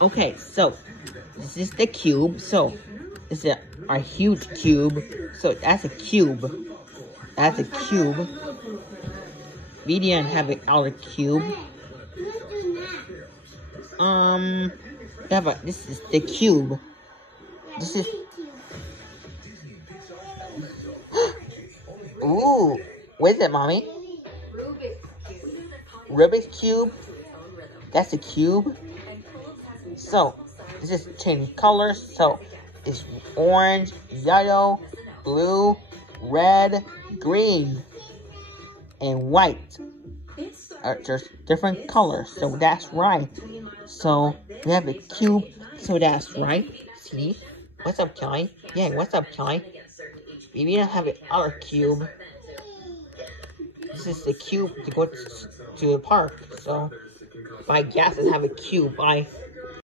Okay, so this is the cube. So this is a huge cube. So that's a cube. That's a cube. We didn't have an outer cube. Yeah, but this is the cube. This is. Ooh, what is it, mommy? Rubik's cube. That's a cube. So this is changing colors. So it's orange, yellow, blue, red, green, and white. Just different colors. So that's right. So we have a cube. So that's right. See? What's up, Kelly? Yeah, what's up, Kelly? We need to have an other cube. This is the cube to go to the park. So, I guess I have a cube. Bye.